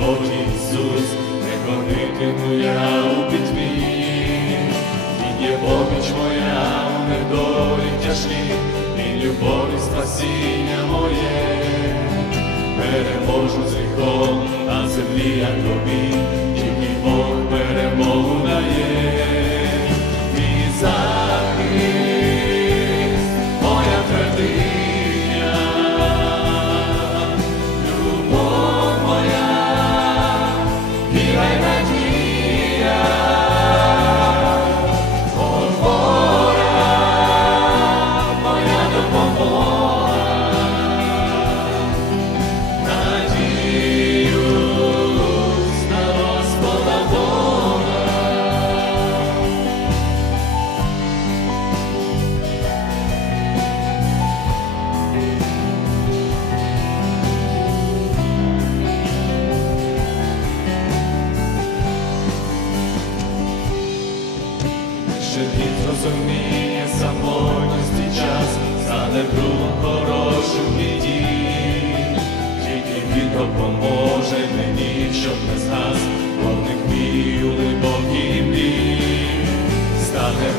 Господь Ісус, не гонитиму я у пітьмі, Він є поміч моя у недолі тяжкій, і любов і спасіння моє, переможу з гріхом на землі, як тобі. Ще від розуміння самотності час другом хорошим в біді. Тільки він допоможе мені, щоб не згас, повних мій у глибокій мрій Стане